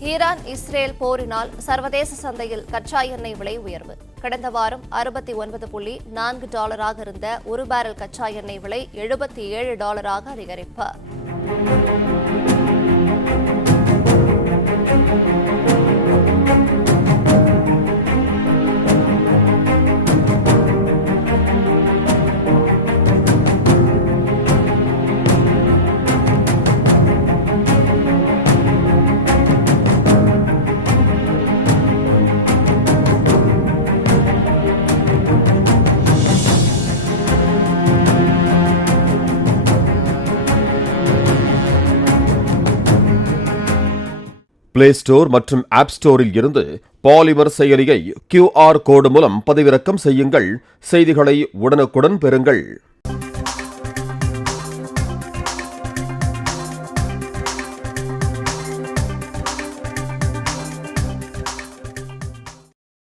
Iran Israel போரினால் சர்வதேச சந்தையில் கச்சா எண்ணெய் விலை உயர்வு. கடந்த வாரம் $69.4 இருந்த ஒரு பேரல் கச்சா எண்ணெய் விலை $77 அதிகரிப்பு. பிளே ஸ்டோர் மற்றும் ஆப் ஸ்டோரில் இருந்து பாலிமர் செயலியை QR கோடு மூலம் பதிவிறக்கம் செய்யுங்கள். செய்திகளை உடனுக்குடன் பெறுங்கள்.